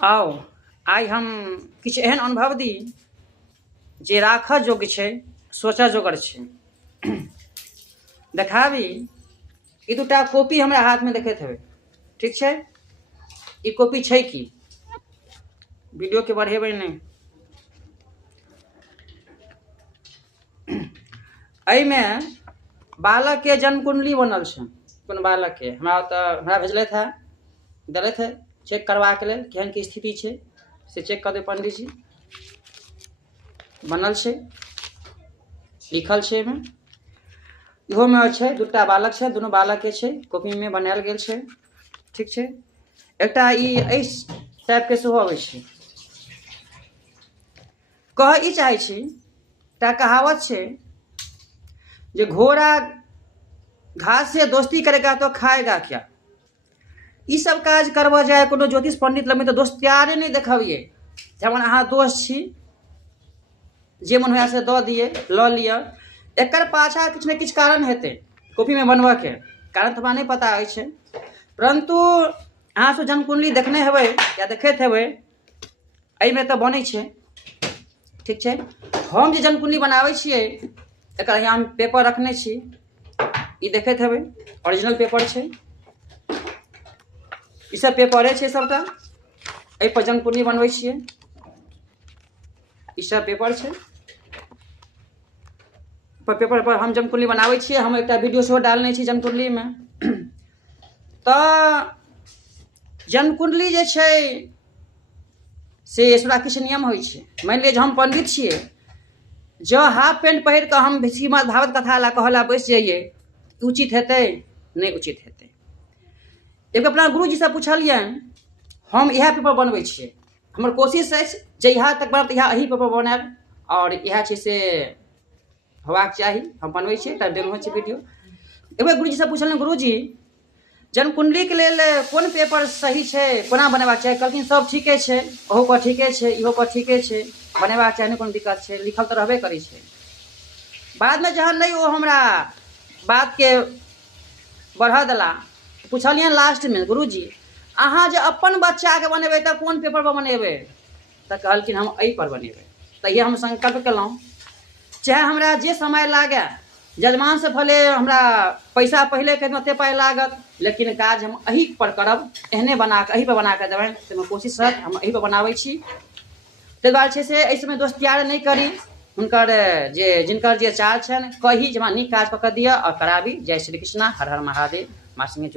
आओ आई हम किछु एहन अनुभव दी जे राखऽ योग्य छै, सोचऽ जोगर छै। देखाबी ई दूटा कॉपी हमरा हाथ में देखैत हेबै, ठीक छै। ई कॉपी छै कि वीडियो के बढ़ेबै नहीं। एहिमे बालक के जन्म कुंडली बनल छै। कोन बालक के हमरा भेजलथि है, देलथि है चेक करवा के लेल केहन की स्थिति छै से चेक कर दे पंडित जी। बनल छै, लिखल छै एहिमे। इहो में छै दूटा बालक छै, दोनों बालक के छै, कॉपी में बनायल गेल छै, ठीक छै। एकटा ई टाइप के सेहो अबै छै। कह ई चाहे छी, एकटा कहावत छै जे घोड़ा घास से दोस्ती करेगा तो खाएगा क्या। ई सब काज करबो जाए कोनो ज्योतिष पंडित लग में तो दोस्तियारे नहीं देखबिए। जमन अहाँ दोस्त छी, जे मन होया से दऽ दिए, लऽ लिअ। एकर पाछा किछु ने किछु कारण हेतै कॉपी में बनबऽ के। कारण तो हमरा नहीं पता अछि, परंतु अहाँ सब जन्म कुंडली देखने हेबै या देखैत हेबै, एहिमे तऽ बनै छै, ठीक छै। हम जे जन्म कुंडली बनाबै छियै, एकर यहाँ पेपर रखने छी, ई देखैत हेबै ओरिजिनल पेपर छै। ई सब पेपरे छै सबटा, एहि पर जन्म कुंडली बनबै छियै। ई सब पेपर छै, पेपर पर हम जन्म कुंडली बनाबै छियै। हम एकटा वीडियो सेहो डालने छी जन्म कुंडली में। तऽ जन्म कुंडली जे छै से एकरा किछु नियम होइ छै। मान लिअ जे हम पंडित छियै, जँ हाफ पेंट पहिर कऽ हम श्रीमद् भागवत कथा ला कहला बैस जाइए, उचित हेतै? नहीं उचित हेतै। एक अपना गुरुजी से पूछलियनि, हम इएह पेपर बनबै छियै, हमर कोशिश अछि जे इएह तक बनत इएह एही पेपर बनायब, और इएह छै से होबाक चाही। हम बनबै छियै, तब देलहुँ छी वीडियो। एक बेर गुरुजी से पूछलियनि, गुरुजी जन्म कुंडली के लेल कोन पेपर सही छै, कोना बनेबाक चाही? कहलखिन सब ठीके छै, ओहो पर ठीके छै, इहो पर ठीके छै, बनेबाक चाही, नहीं कोनो दिक्कत छै, लिखल तऽ रहबे करै छै। बाद में जहन नहीं ओ हमरा बात के बढ़ा देला, पूछलियन लास्ट में, गुरुजी अहाँ जे अपन बच्चा के बनेबै तऽ कोन पेपर पर बनेबै? तऽ कहलखिन हम एहि पर बनेबै। तहिए हम संकल्प केलहुँ, चाहे हमरा जे समय लागे, जजमान से भले हमरा पैसा पहले के ओते पाई लागत, लेकिन काज हम एही पर करब। एहने बना के एही पर बना के देबनि, ताहिमे कोशिश रहत। हम एही पर बनाबै छी। ताहि दुआरे छै से एहि समय दोस्तियार नहीं करी। हुनकर जिनकर जे चाल छनि, कही जे हमरा नीक काज कऽ के दिअ और कराबी। जय श्री कृष्णा, हर हर महादेव। माँ संगे